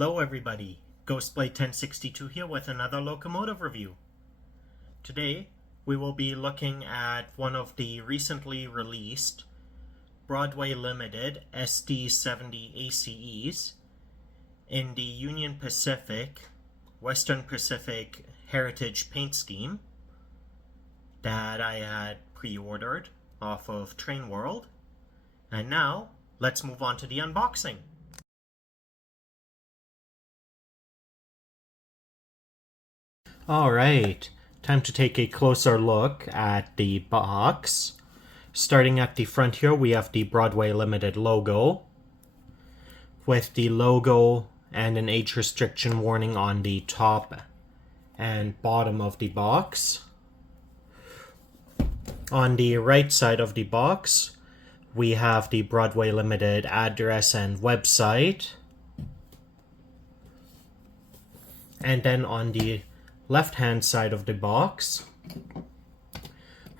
Hello everybody, Ghostblade 1062 here with another Locomotive review. Today we will be looking at one of the recently released Broadway Limited SD70ACes in the Union Pacific, Western Pacific Heritage paint scheme that I had pre-ordered off of Train World. And now let's move on to the unboxing. Alright, time to take a closer look at the box. Starting at the front here, we have the Broadway Limited logo, with the logo and an age restriction warning on the top and bottom of the box. On the right side of the box, we have the Broadway Limited address and website. And then on the left-hand side of the box,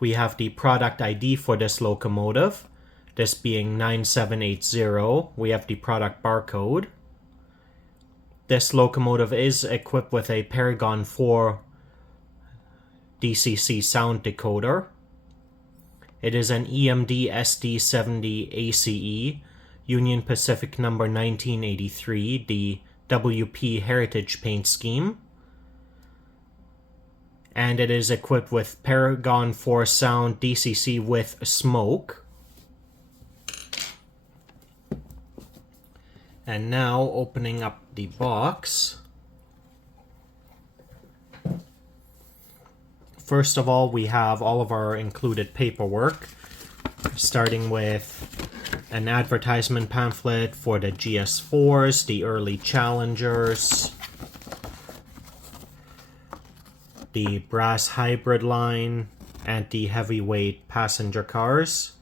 we have the product ID for this locomotive, this being 9780. We have the product barcode. This locomotive is equipped with a Paragon 4 DCC sound decoder. It is an EMD SD70ACe, Union Pacific number 1983, the WP Heritage paint scheme. And it is equipped with Paragon 4 sound DCC with smoke. And now opening up the box. First of all, we have all of our included paperwork, starting with an advertisement pamphlet for the GS4s, the early Challengers, the brass hybrid line, and the heavyweight passenger cars.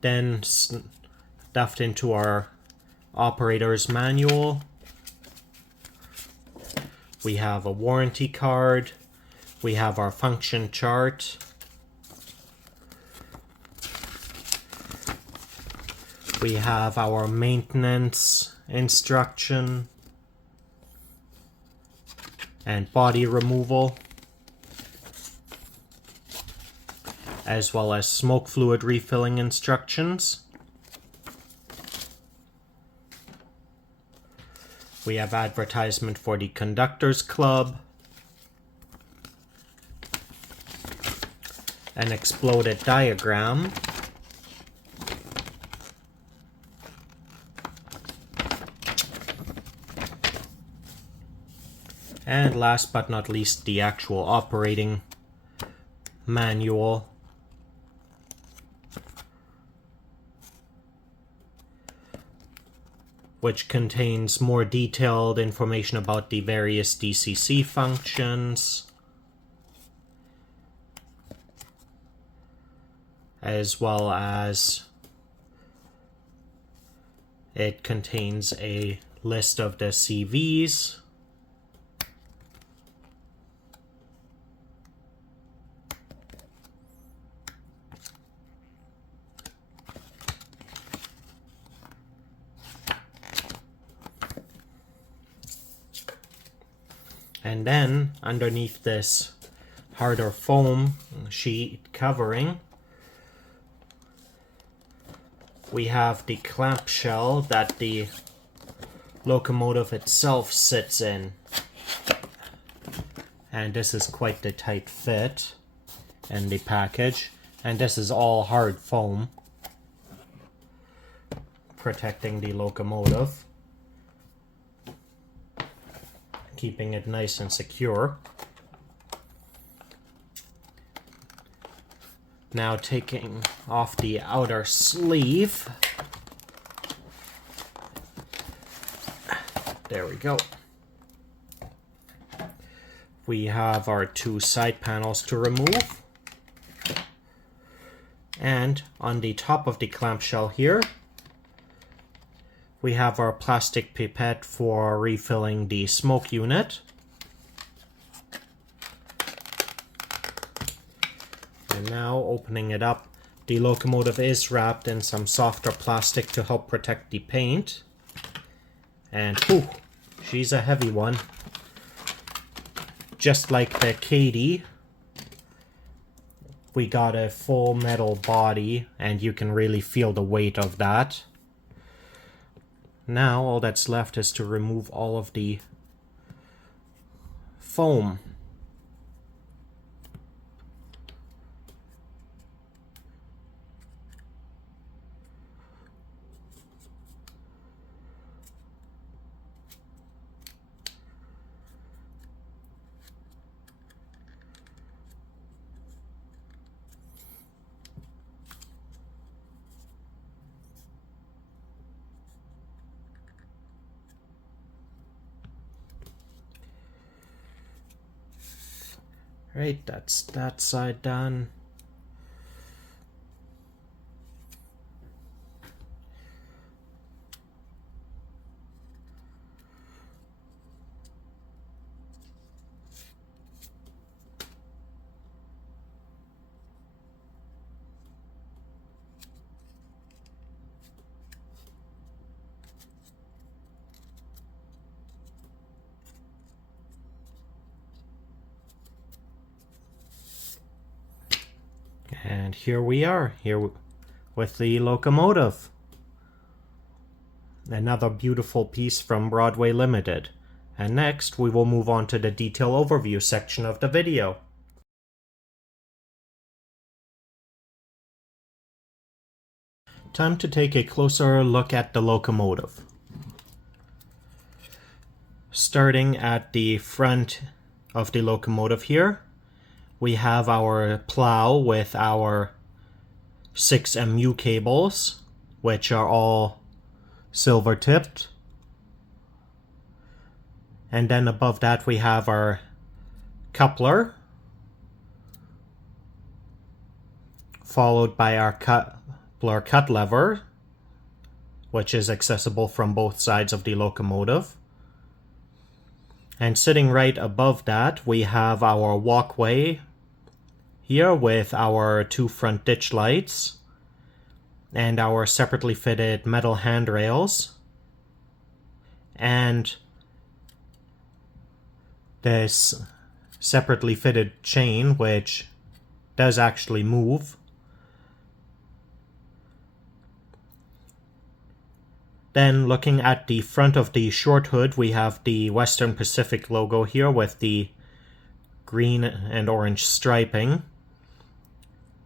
Then stuffed into our operator's manual, we have a warranty card, we have our function chart, we have our maintenance instruction and body removal, as well as smoke fluid refilling instructions. We have advertisement for the Conductors Club, an exploded diagram, and last but not least, the actual operating manual. Which contains more detailed information about the various DCC functions, as well as it contains a list of the CVs. And then, underneath this harder foam sheet covering, we have the clamshell that the locomotive itself sits in. And this is quite the tight fit in the package. And this is all hard foam, protecting the locomotive, keeping it nice and secure. Now taking off the outer sleeve. There we go. We have our two side panels to remove. And on the top of the clamshell here, we have our plastic pipette for refilling the smoke unit. And now opening it up, The locomotive is wrapped in some softer plastic to help protect the paint. And whew, she's a heavy one. Just like the Katie, we got a full metal body, and you can really feel the weight of that. Now all that's left is to remove all of the foam. Right, that's that side done. And here we are, here with the locomotive. Another beautiful piece from Broadway Limited. And next, we will move on to the detail overview section of the video. Time to take a closer look at the locomotive. Starting at the front of the locomotive here, we have our plow with our 6 MU cables, which are all silver tipped. And then above that we have our coupler, followed by our coupler cut lever, which is accessible from both sides of the locomotive. And sitting right above that, we have our walkway here with our 2 front ditch lights and our separately fitted metal handrails and this separately fitted chain, which does actually move. Then looking at the front of the short hood, we have the Western Pacific logo here with the green and orange striping.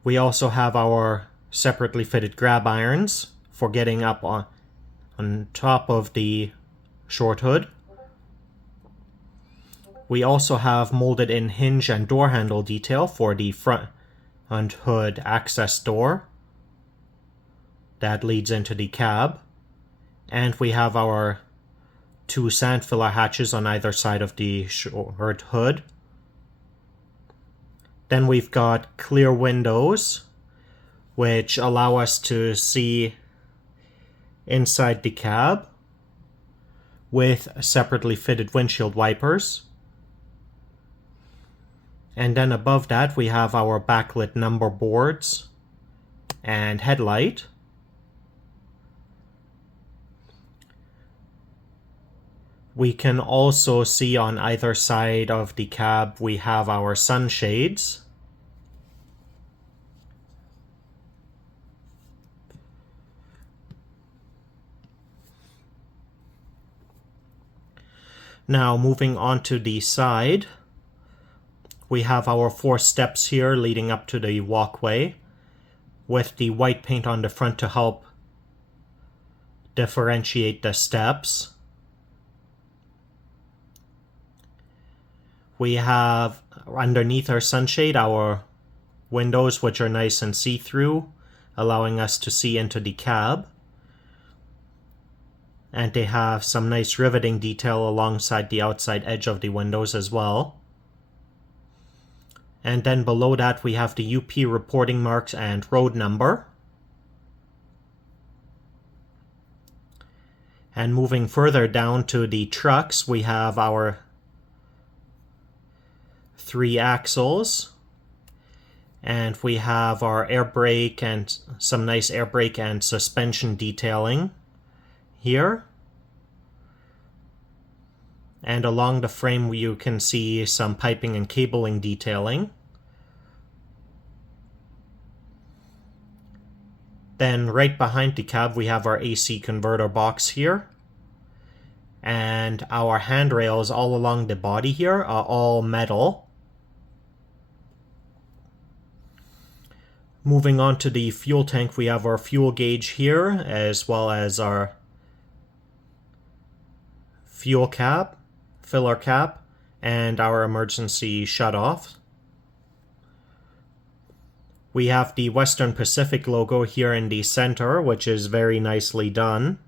We also have our separately fitted grab irons for getting up on top of the short hood. We also have molded in hinge and door handle detail for the front hood access door that leads into the cab. And we have our 2 sand filler hatches on either side of the short hood. Then we've got clear windows, which allow us to see inside the cab with separately fitted windshield wipers. And then above that we have our backlit number boards and headlight. We can also see on either side of the cab we have our sunshades. Now moving on to the side, we have our 4 steps here leading up to the walkway with the white paint on the front to help differentiate the steps. We have underneath our sunshade our windows, which are nice and see-through, allowing us to see into the cab. And they have some nice riveting detail alongside the outside edge of the windows as well. And then below that we have the UP reporting marks and road number. And moving further down to the trucks, we have our 3 axles And we have our air brake and some nice air brake and suspension detailing here. And along the frame you can see some piping and cabling detailing. Then right behind the cab we have our AC converter box here. And our handrails all along the body here are all metal. Moving on to the fuel tank, we have our fuel gauge here, as well as our fuel cap, filler cap, and our emergency shutoff. We have the Western Pacific logo here in the center, which is very nicely done.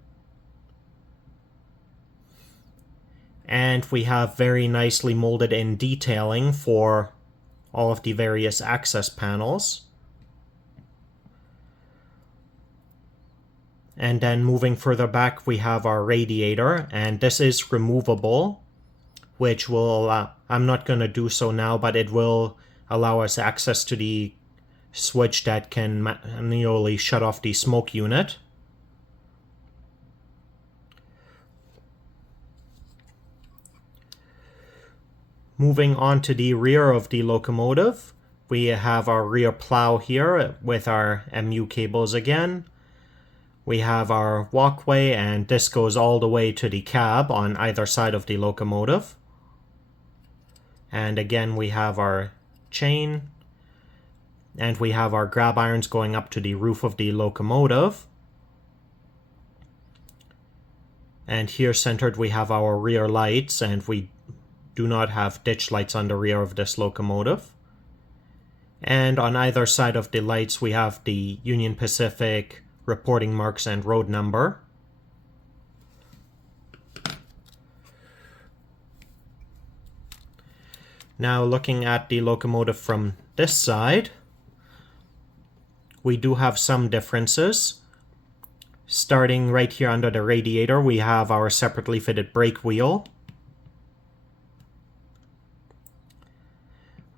And we have very nicely molded in detailing for all of the various access panels. And then moving further back, we have our radiator, and this is removable, which will allow, I'm not going to do so now, but it will allow us access to the switch that can manually shut off the smoke unit. Moving on to the rear of the locomotive, we have our rear plow here with our MU cables again. We have our walkway, and this goes all the way to the cab on either side of the locomotive. And again we have our chain, and we have our grab irons going up to the roof of the locomotive. And here centered we have our rear lights, and we do not have ditch lights on the rear of this locomotive. And on either side of the lights we have the Union Pacific reporting marks and road number. Now looking at the locomotive from this side, we do have some differences. Starting right here under the radiator, we have our separately fitted brake wheel.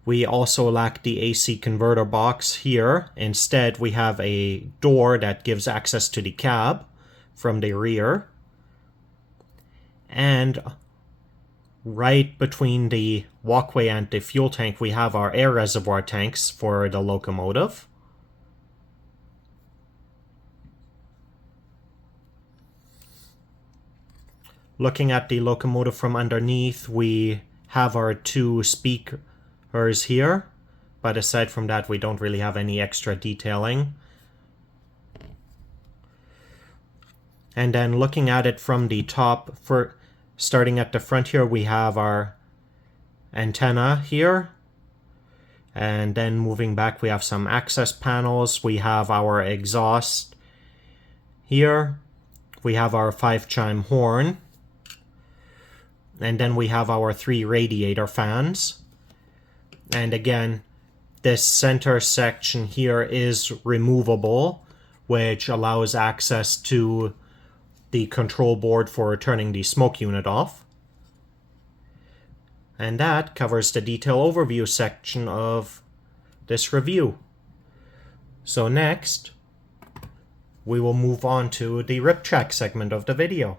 We also lack the AC converter box here. Instead, we have a door that gives access to the cab from the rear. And right between the walkway and the fuel tank, we have our air reservoir tanks for the locomotive. Looking at the locomotive from underneath, we have our two speakers here, but aside from that we don't really have any extra detailing. And then looking at it from the top, starting at the front here, we have our antenna here, and then moving back we have some access panels. We have our exhaust here, we have our 5-chime horn, and then we have our 3 radiator fans. And again, this center section here is removable, which allows access to the control board for turning the smoke unit off. And that covers the detail overview section of this review. So next, we will move on to the rip track segment of the video.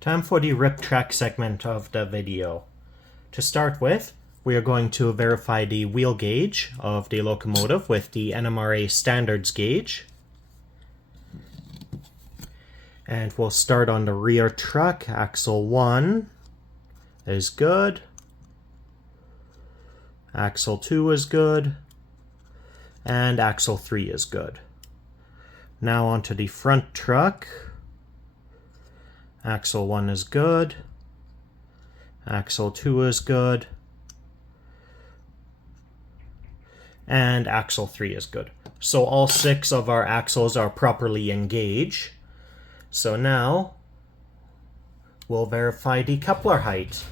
Time for the rip track segment of the video. To start with, we are going to verify the wheel gauge of the locomotive with the NMRA standards gauge. And we'll start on the rear truck. Axle 1 is good. Axle 2 is good. And axle 3 is good. Now onto the front truck. Axle 1 is good. Axle 2 is good. And axle 3 is good. So all 6 of our axles are properly engaged. So now we'll verify the coupler height.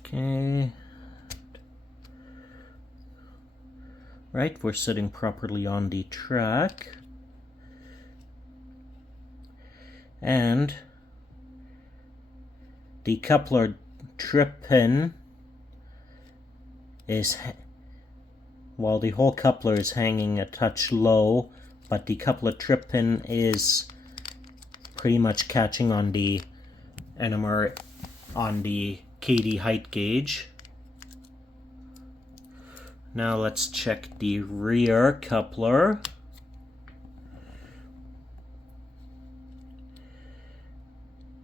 Okay. Right, we're sitting properly on the track. And the coupler trip pin is, well, the whole coupler is hanging a touch low, but the coupler trip pin is pretty much catching on the NMR, on the KD height gauge. Now let's check the rear coupler.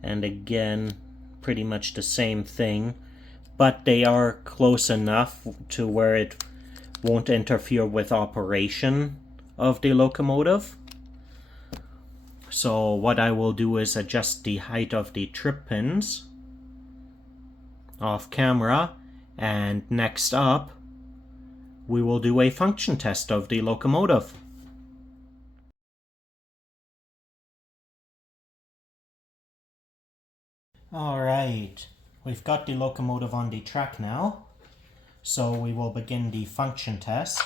And again, pretty much the same thing, but they are close enough to where it won't interfere with operation of the locomotive. So what I will do is adjust the height of the trip pins off camera, and next up we will do a function test of the locomotive. Alright, we've got the locomotive on the track now, so we will begin the function test.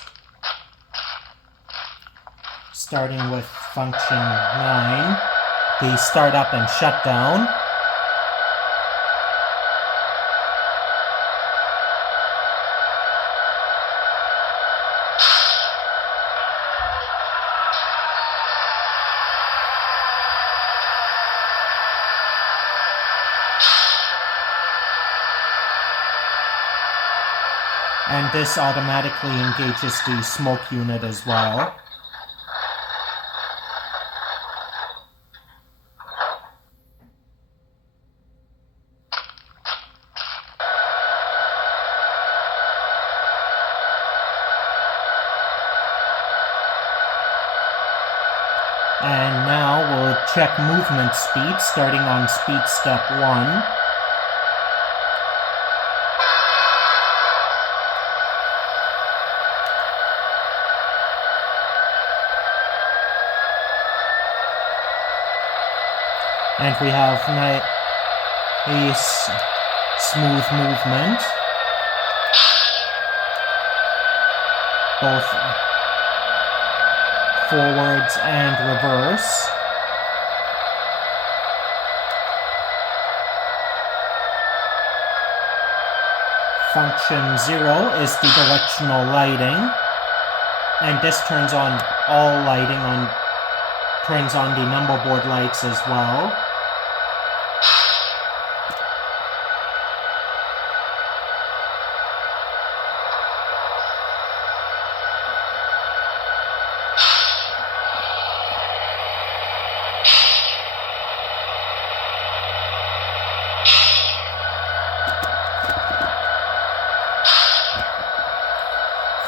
Starting with function 9, the startup and shutdown. And this automatically engages the smoke unit as well. And now we'll check movement speed, starting on speed step 1. And we have nice smooth movement, both forwards and reverse. Function 0 is the directional lighting, and this turns on all lighting, turns on the number board lights as well.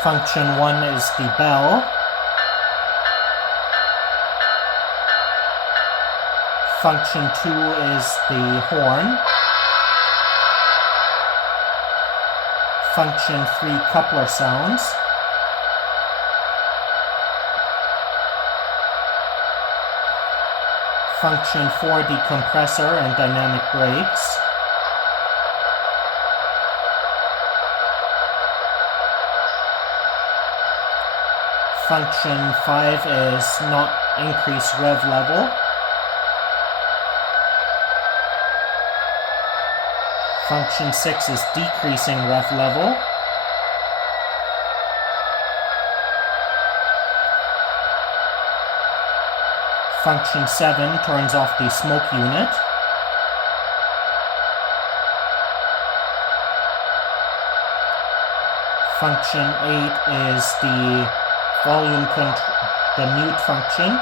Function 1 is the bell. Function 2 is the horn. Function 3, coupler sounds. Function 4, the compressor and dynamic brakes. Function 5 is not increase rev level. Function 6 is decreasing rev level. Function 7 turns off the smoke unit. Function 8 is the volume control, the mute function.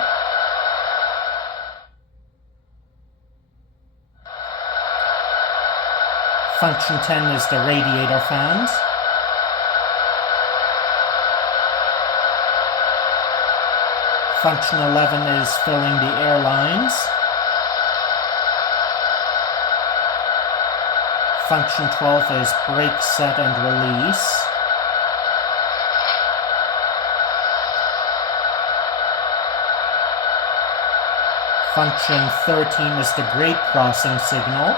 Function 10 is the radiator fans. Function 11 is filling the air lines. Function 12 is brake set and release. Function 13 is the grade crossing signal.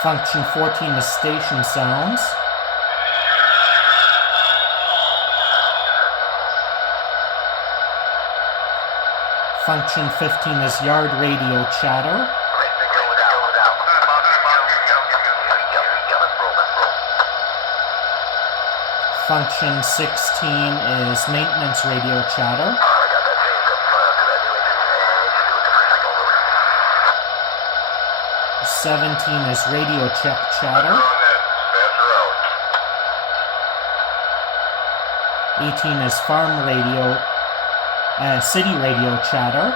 Function 14 is station sounds. Function 15 is yard radio chatter. Function 16 is maintenance radio chatter. 17 is radio check chatter. 18 is farm radio, city radio chatter.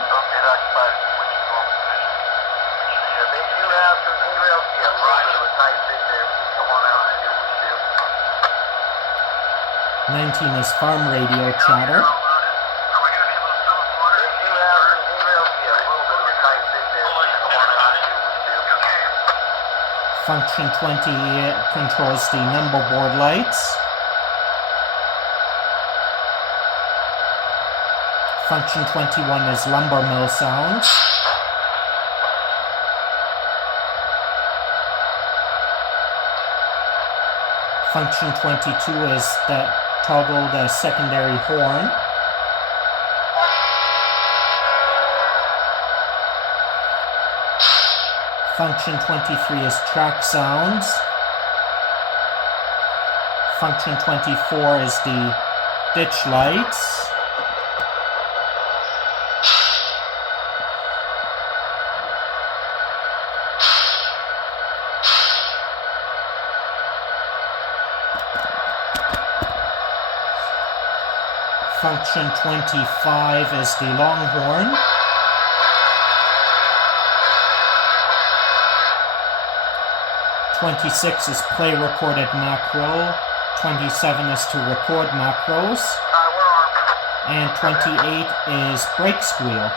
19 is farm radio chatter. Function 20 controls the number board lights. Function 21 is lumber mill sounds. Function 22 is the toggle the secondary horn. Function 23 is track sounds. Function 24 is the ditch lights. Function 25 is the longhorn. '26 is play recorded macro. 27 is to record macros. And 28 is brake squeal.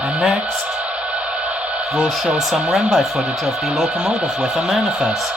And next, we'll show some run-by footage of the locomotive with a manifest.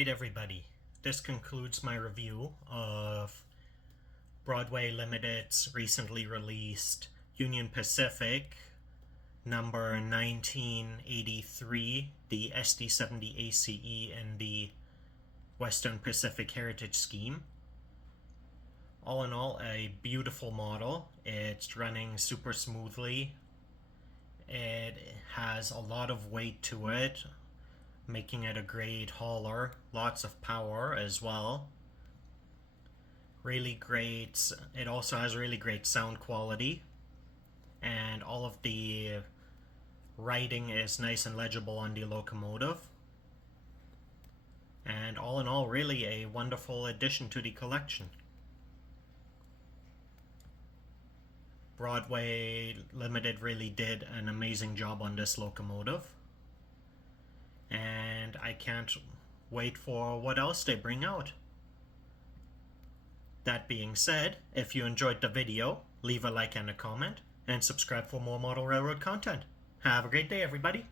Alright everybody, this concludes my review of Broadway Limited's recently released Union Pacific number 1983, the SD70ACe in the Western Pacific Heritage Scheme. All in all, a beautiful model. It's running super smoothly. It has a lot of weight to it, making it a great hauler. Lots of power as well. Really great. It also has really great sound quality, and all of the writing is nice and legible on the Locomotive. And all in all, really a wonderful addition to the collection. Broadway Limited really did an amazing job on this Locomotive, and I can't wait for what else they bring out. That being said, if you enjoyed the video, leave a like and a comment, and subscribe for more model railroad content. Have a great day, everybody!